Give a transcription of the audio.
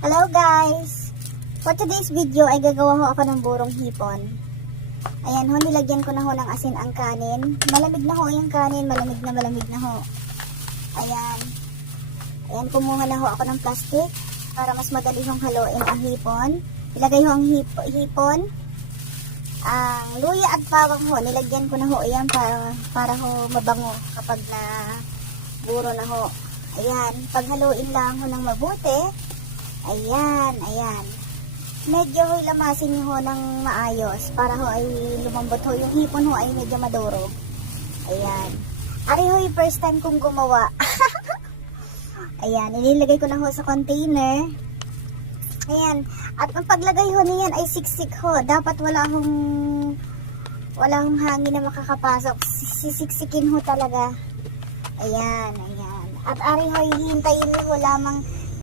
Hello guys! For today's video ay gagawa ho ako ng burong hipon. Ayan ho, nilagyan ko na ho ng asin ang kanin. Malamig na ho yung kanin, malamig na ho. Ayan. Ayan, kumuha na ho ako ng plastic para mas madali hong haluin ang hipon. Ilagay ho ang hipon. Ang luya at bawang ho, nilagyan ko na ho yan para ho mabango kapag na buro na ho. Ayan, paghaluin lang ho ng mabuti. Ayan, ayan. Medyo ho lamasin nyo ho ng maayos para ho ay lumambot ho. Yung hipon ho ay medyo maduro. Ayan. Ari ho yung first time kong gumawa. Ayan, inilagay ko na ho sa container. Ayan. At ang paglagay ho niyan ay siksik ho. Dapat wala hong hangin na makakapasok. Sisiksikin ho talaga. Ayan, ayan. At ari ho, hihintayin ho lamang